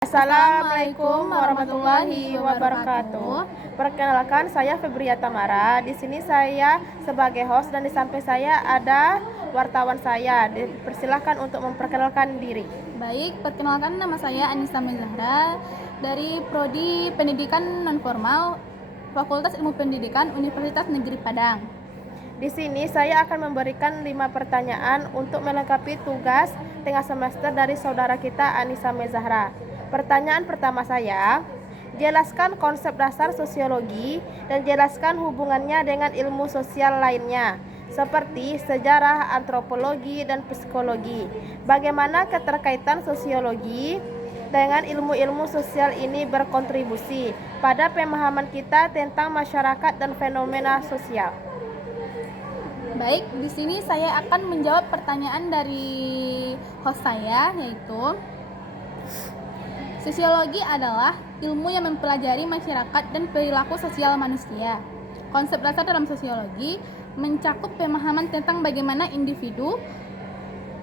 Assalamualaikum warahmatullahi wabarakatuh. Perkenalkan, saya Febria Tamara. Di sini saya sebagai host dan di samping saya ada wartawan saya. Dipersilahkan untuk memperkenalkan diri. Baik, perkenalkan nama saya Anissa Mezahra dari Prodi Pendidikan Nonformal Fakultas Ilmu Pendidikan Universitas Negeri Padang. Di sini saya akan memberikan 5 pertanyaan untuk melengkapi tugas tengah semester dari saudara kita Anissa Mezahra. Pertanyaan pertama saya, jelaskan konsep dasar sosiologi dan jelaskan hubungannya dengan ilmu sosial lainnya, seperti sejarah, antropologi, dan psikologi. Bagaimana keterkaitan sosiologi dengan ilmu-ilmu sosial ini berkontribusi pada pemahaman kita tentang masyarakat dan fenomena sosial? Baik, di sini saya akan menjawab pertanyaan dari host saya, yaitu sosiologi adalah ilmu yang mempelajari masyarakat dan perilaku sosial manusia. Konsep dasar dalam sosiologi mencakup pemahaman tentang bagaimana individu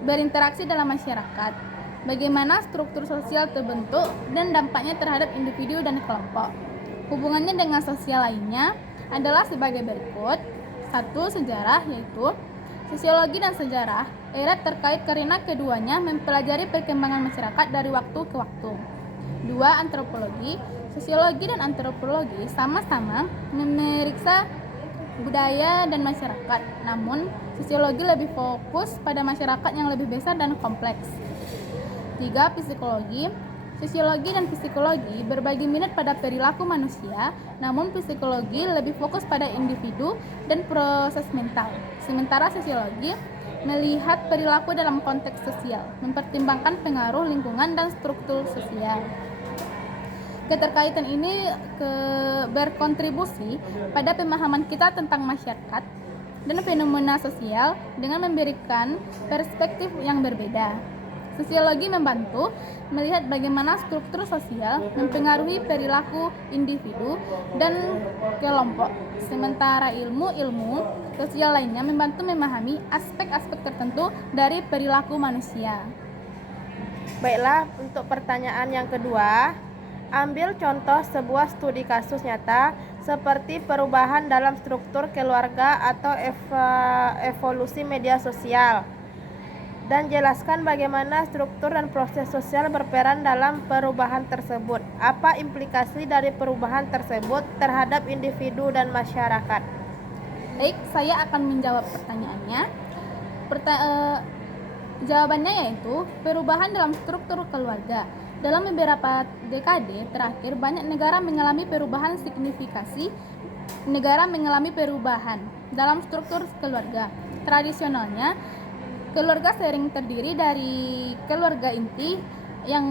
berinteraksi dalam masyarakat, bagaimana struktur sosial terbentuk, dan dampaknya terhadap individu dan kelompok. Hubungannya dengan sosial lainnya adalah sebagai berikut. 1. Sejarah, yaitu sosiologi dan sejarah erat terkait karena keduanya mempelajari perkembangan masyarakat dari waktu ke waktu. 2. Antropologi. Sosiologi dan antropologi sama-sama memeriksa budaya dan masyarakat, namun sosiologi lebih fokus pada masyarakat yang lebih besar dan kompleks. 3. Psikologi. Sosiologi dan psikologi berbagi minat pada perilaku manusia, namun psikologi lebih fokus pada individu dan proses mental. Sementara sosiologi melihat perilaku dalam konteks sosial, mempertimbangkan pengaruh lingkungan dan struktur sosial. Keterkaitan ini berkontribusi pada pemahaman kita tentang masyarakat dan fenomena sosial dengan memberikan perspektif yang berbeda. Sosiologi membantu melihat bagaimana struktur sosial mempengaruhi perilaku individu dan kelompok, sementara ilmu-ilmu sosial lainnya membantu memahami aspek-aspek tertentu dari perilaku manusia. Baiklah, untuk pertanyaan yang kedua, ambil contoh sebuah studi kasus nyata seperti perubahan dalam struktur keluarga atau evolusi media sosial, dan jelaskan bagaimana struktur dan proses sosial berperan dalam perubahan tersebut. Apa implikasi dari perubahan tersebut terhadap individu dan masyarakat? Baik, saya akan menjawab pertanyaannya. Jawabannya yaitu perubahan dalam struktur keluarga. Dalam beberapa dekade terakhir, banyak negara mengalami perubahan signifikasi. Negara mengalami perubahan dalam struktur keluarga. Tradisionalnya, keluarga sering terdiri dari keluarga inti yang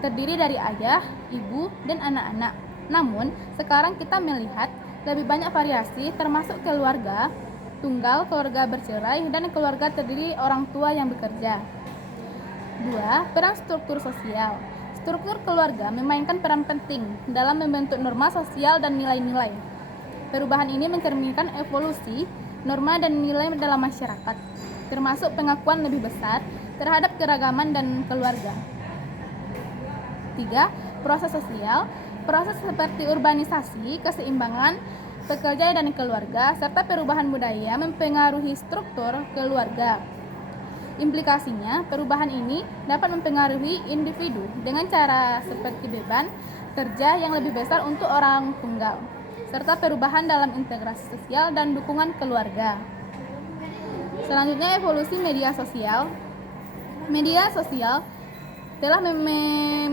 terdiri dari ayah, ibu, dan anak-anak. Namun, sekarang kita melihat lebih banyak variasi, termasuk keluarga tunggal, keluarga bercerai, dan keluarga terdiri orang tua yang bekerja. 2. Peran struktur sosial. Struktur keluarga memainkan peran penting dalam membentuk norma sosial dan nilai-nilai. Perubahan ini mencerminkan evolusi norma dan nilai dalam masyarakat, termasuk pengakuan lebih besar terhadap keragaman dan keluarga. 3. Proses sosial. Proses seperti urbanisasi, keseimbangan pekerja dan keluarga, serta perubahan budaya mempengaruhi struktur keluarga. Implikasinya, perubahan ini dapat mempengaruhi individu dengan cara seperti beban kerja yang lebih besar untuk orang tunggal, serta perubahan dalam integrasi sosial dan dukungan keluarga. Selanjutnya, evolusi media sosial. Media sosial telah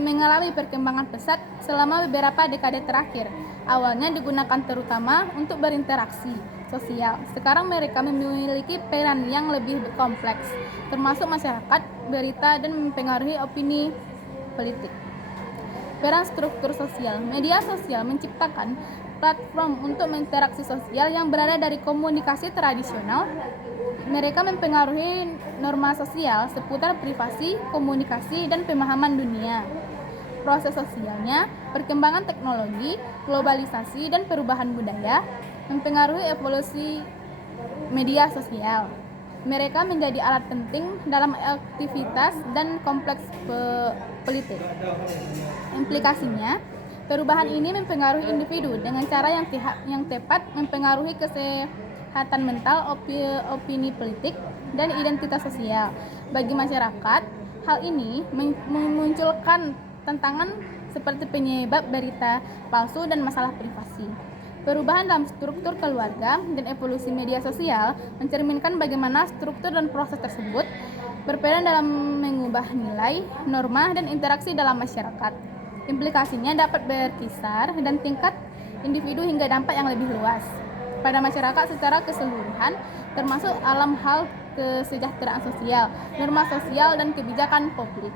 mengalami perkembangan pesat selama beberapa dekade terakhir. Awalnya digunakan terutama untuk berinteraksi sosial. Sekarang mereka memiliki peran yang lebih kompleks, termasuk masyarakat, berita, dan mempengaruhi opini politik. Peran struktur sosial. Media sosial menciptakan platform untuk interaksi sosial yang berada dari komunikasi tradisional. Mereka mempengaruhi norma sosial seputar privasi, komunikasi, dan pemahaman dunia. Proses sosialnya, perkembangan teknologi, globalisasi, dan perubahan budaya mempengaruhi evolusi media sosial. Mereka menjadi alat penting dalam aktivitas dan kompleks politik. Implikasinya, perubahan ini mempengaruhi individu dengan cara yang tepat, mempengaruhi kesehatan mental, opini politik, dan identitas sosial. Bagi masyarakat, hal ini memunculkan tantangan seperti penyebab berita palsu dan masalah privasi. Perubahan dalam struktur keluarga dan evolusi media sosial mencerminkan bagaimana struktur dan proses tersebut berperan dalam mengubah nilai, norma, dan interaksi dalam masyarakat. Implikasinya dapat berkisar dan tingkat individu hingga dampak yang lebih luas pada masyarakat secara keseluruhan, termasuk alam hal kesejahteraan sosial, norma sosial, dan kebijakan publik.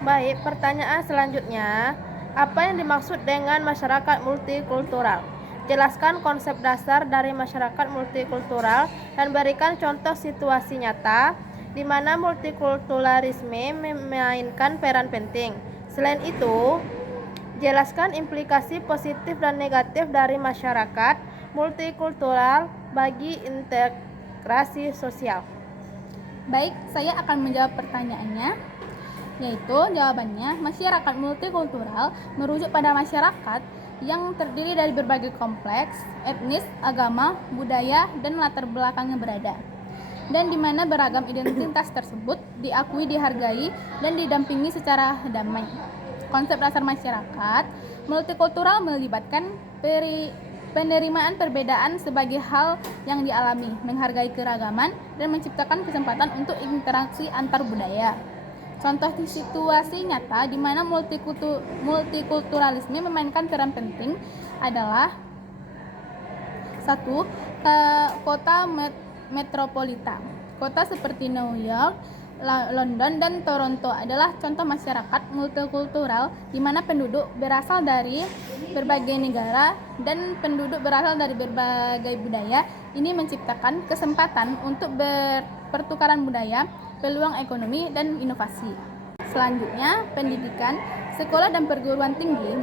Baik, pertanyaan selanjutnya. Apa yang dimaksud dengan masyarakat multikultural? Jelaskan konsep dasar dari masyarakat multikultural dan berikan contoh situasi nyata di mana multikulturalisme memainkan peran penting. Selain itu, jelaskan implikasi positif dan negatif dari masyarakat multikultural bagi integrasi sosial. Baik, saya akan menjawab pertanyaannya, yaitu jawabannya masyarakat multikultural merujuk pada masyarakat yang terdiri dari berbagai kompleks, etnis, agama, budaya, dan latar belakang yang berada, dan di mana beragam identitas tersebut diakui, dihargai, dan didampingi secara damai. Konsep dasar masyarakat multikultural melibatkan penerimaan perbedaan sebagai hal yang dialami, menghargai keragaman, dan menciptakan kesempatan untuk interaksi antar budaya. Contoh di situasi nyata di mana multikulturalisme memainkan peran penting adalah 1. Kota metropolitan. Kota seperti New York, London, dan Toronto adalah contoh masyarakat multikultural di mana penduduk berasal dari berbagai negara dan penduduk berasal dari berbagai budaya. Ini menciptakan kesempatan untuk pertukaran budaya, peluang ekonomi, dan inovasi. Selanjutnya, pendidikan, sekolah dan perguruan tinggi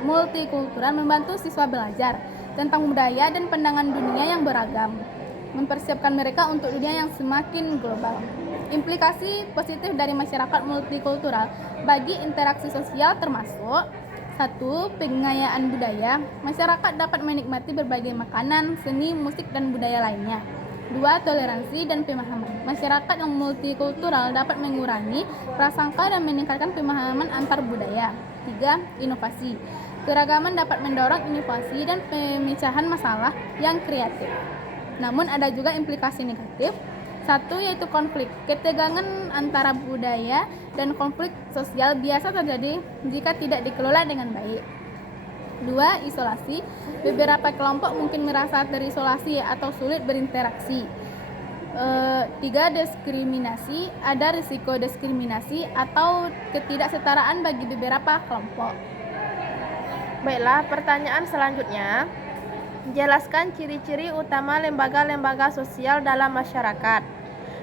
multikultural membantu siswa belajar tentang budaya dan pandangan dunia yang beragam, mempersiapkan mereka untuk dunia yang semakin global. Implikasi positif dari masyarakat multikultural bagi interaksi sosial termasuk 1. Pengayaan budaya. Masyarakat dapat menikmati berbagai makanan, seni, musik, dan budaya lainnya. 2. Toleransi dan pemahaman. Masyarakat yang multikultural dapat mengurangi prasangka dan meningkatkan pemahaman antar budaya. 3. Inovasi. Keragaman dapat mendorong inovasi dan pemecahan masalah yang kreatif. Namun ada juga implikasi negatif. 1. Yaitu konflik. Ketegangan antara budaya dan konflik sosial biasa terjadi jika tidak dikelola dengan baik. 2. Isolasi. Beberapa kelompok mungkin merasa terisolasi atau sulit berinteraksi. 3. Diskriminasi. Ada risiko diskriminasi atau ketidaksetaraan bagi beberapa kelompok. Baiklah, pertanyaan selanjutnya. Jelaskan ciri-ciri utama lembaga-lembaga sosial dalam masyarakat.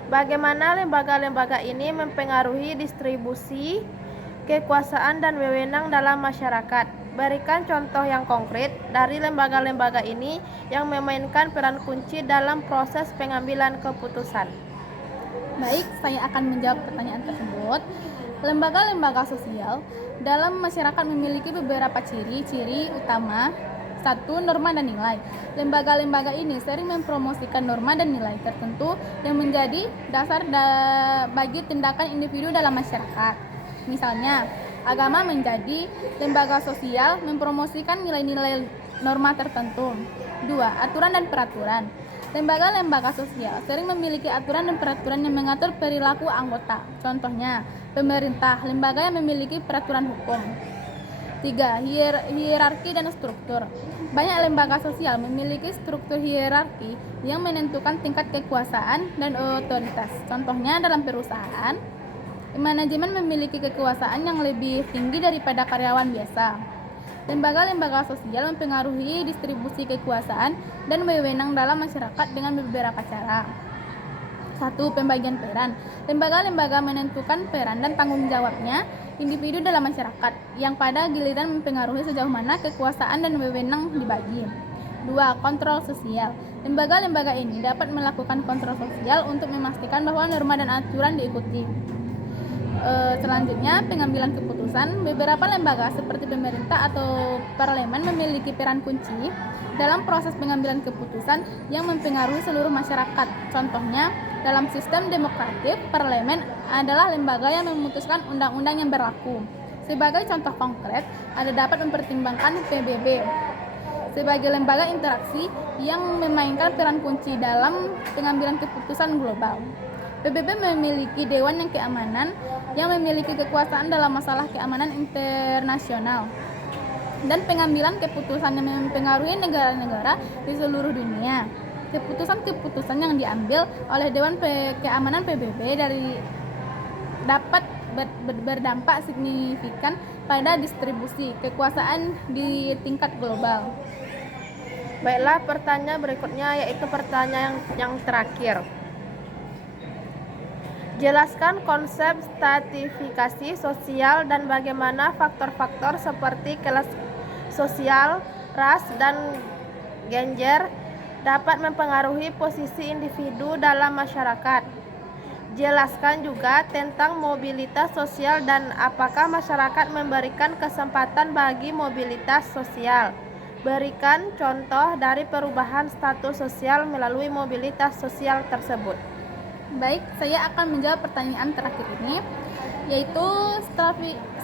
Bagaimana lembaga-lembaga ini mempengaruhi distribusi kekuasaan dan wewenang dalam masyarakat. Berikan contoh yang konkret dari lembaga-lembaga ini yang memainkan peran kunci dalam proses pengambilan keputusan. Baik, saya akan menjawab pertanyaan tersebut. Lembaga-lembaga sosial dalam masyarakat memiliki beberapa ciri-ciri utama. 1. Norma dan nilai. Lembaga-lembaga ini sering mempromosikan norma dan nilai tertentu yang menjadi dasar bagi tindakan individu dalam masyarakat. Misalnya, agama menjadi lembaga sosial mempromosikan nilai-nilai norma tertentu. 2. Aturan dan peraturan. Lembaga-lembaga sosial sering memiliki aturan dan peraturan yang mengatur perilaku anggota. Contohnya, pemerintah, lembaga yang memiliki peraturan hukum. 3. Hierarki dan struktur. Banyak lembaga sosial memiliki struktur hierarki yang menentukan tingkat kekuasaan dan otoritas. Contohnya dalam perusahaan, manajemen memiliki kekuasaan yang lebih tinggi daripada karyawan biasa. Lembaga-lembaga sosial mempengaruhi distribusi kekuasaan dan wewenang dalam masyarakat dengan beberapa cara. 1. Pembagian peran. Lembaga-lembaga menentukan peran dan tanggung jawabnya individu dalam masyarakat, yang pada giliran mempengaruhi sejauh mana kekuasaan dan wewenang dibagi. 2. Kontrol sosial. Lembaga-lembaga ini dapat melakukan kontrol sosial untuk memastikan bahwa norma dan aturan diikuti. Selanjutnya, pengambilan keputusan. Beberapa lembaga seperti pemerintah atau parlemen memiliki peran kunci dalam proses pengambilan keputusan yang mempengaruhi seluruh masyarakat. Contohnya, dalam sistem demokratik, parlemen adalah lembaga yang memutuskan undang-undang yang berlaku. Sebagai contoh konkret, ada dapat mempertimbangkan PBB sebagai lembaga interaksi yang memainkan peran kunci dalam pengambilan keputusan global. PBB memiliki Dewan yang Keamanan yang memiliki kekuasaan dalam masalah keamanan internasional dan pengambilan keputusan yang mempengaruhi negara-negara di seluruh dunia. Keputusan-keputusan yang diambil oleh Dewan Keamanan PBB dapat berdampak signifikan pada distribusi kekuasaan di tingkat global. Baiklah, pertanyaan berikutnya yaitu pertanyaan yang terakhir. Jelaskan konsep stratifikasi sosial dan bagaimana faktor-faktor seperti kelas sosial, ras, dan gender dapat mempengaruhi posisi individu dalam masyarakat. Jelaskan juga tentang mobilitas sosial dan apakah masyarakat memberikan kesempatan bagi mobilitas sosial. Berikan contoh dari perubahan status sosial melalui mobilitas sosial tersebut. Baik, saya akan menjawab pertanyaan terakhir ini, yaitu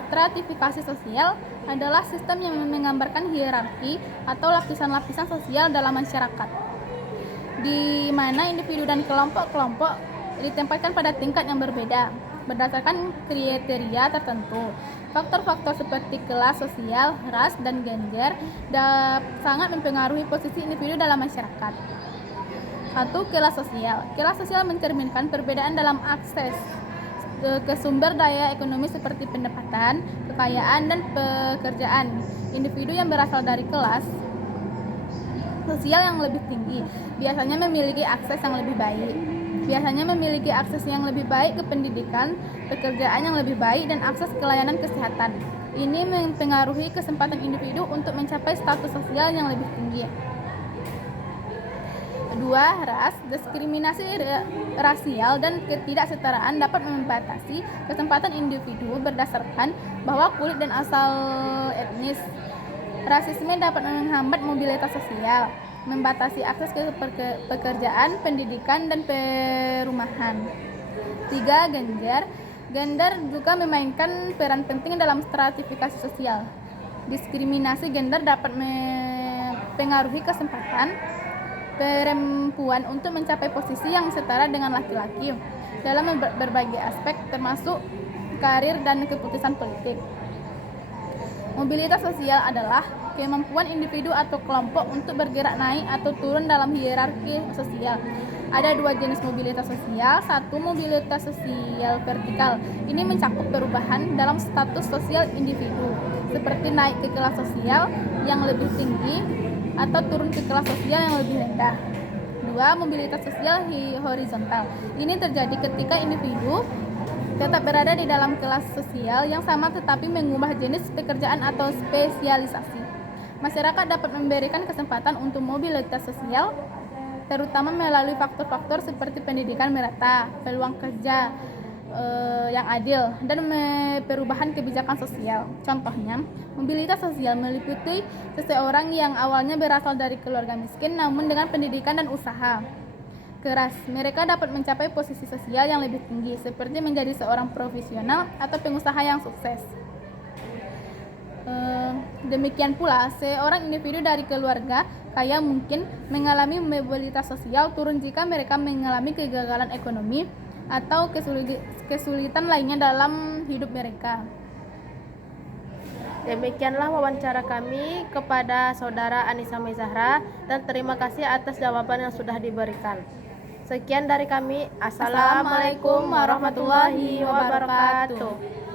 stratifikasi sosial adalah sistem yang menggambarkan hierarki atau lapisan-lapisan sosial dalam masyarakat, di mana individu dan kelompok-kelompok ditempatkan pada tingkat yang berbeda berdasarkan kriteria tertentu. Faktor-faktor seperti kelas sosial, ras, dan gender sangat mempengaruhi posisi individu dalam masyarakat. 1. Kelas sosial. Kelas sosial mencerminkan perbedaan dalam akses ke sumber daya ekonomi seperti pendapatan, kekayaan, dan pekerjaan. Individu yang berasal dari kelas sosial yang lebih tinggi biasanya memiliki akses yang lebih baik ke pendidikan, pekerjaan yang lebih baik, dan akses ke layanan kesehatan. Ini mempengaruhi kesempatan individu untuk mencapai status sosial yang lebih tinggi. 2. Ras. Diskriminasi rasial dan ketidaksetaraan dapat membatasi kesempatan individu berdasarkan bahwa kulit dan asal etnis. Rasisme dapat menghambat mobilitas sosial, membatasi akses ke pekerjaan, pendidikan, dan perumahan. 3. Gender juga memainkan peran penting dalam stratifikasi sosial. Diskriminasi gender dapat mempengaruhi kesempatan perempuan untuk mencapai posisi yang setara dengan laki-laki dalam berbagai aspek termasuk karir dan keputusan politik. Mobilitas sosial adalah kemampuan individu atau kelompok untuk bergerak naik atau turun dalam hierarki sosial. Ada 2 jenis mobilitas sosial. 1. Mobilitas sosial vertikal. Ini mencakup perubahan dalam status sosial individu, seperti naik ke kelas sosial yang lebih tinggi atau turun ke kelas sosial yang lebih rendah. 2. Mobilitas sosial horizontal. Ini terjadi ketika individu tetap berada di dalam kelas sosial yang sama tetapi mengubah jenis pekerjaan atau spesialisasi. Masyarakat dapat memberikan kesempatan untuk mobilitas sosial, terutama melalui faktor-faktor seperti pendidikan merata, peluang kerja yang adil, dan perubahan kebijakan sosial. Contohnya, mobilitas sosial meliputi seseorang yang awalnya berasal dari keluarga miskin namun dengan pendidikan dan usaha keras. Mereka dapat mencapai posisi sosial yang lebih tinggi, seperti menjadi seorang profesional atau pengusaha yang sukses. Demikian pula, seorang individu dari keluarga kaya mungkin mengalami mobilitas sosial turun jika mereka mengalami kegagalan ekonomi atau kesulitan lainnya dalam hidup mereka. Demikianlah wawancara kami kepada Saudara Anissa May Zahra dan terima kasih atas jawaban yang sudah diberikan. Sekian dari kami. Assalamualaikum warahmatullahi wabarakatuh.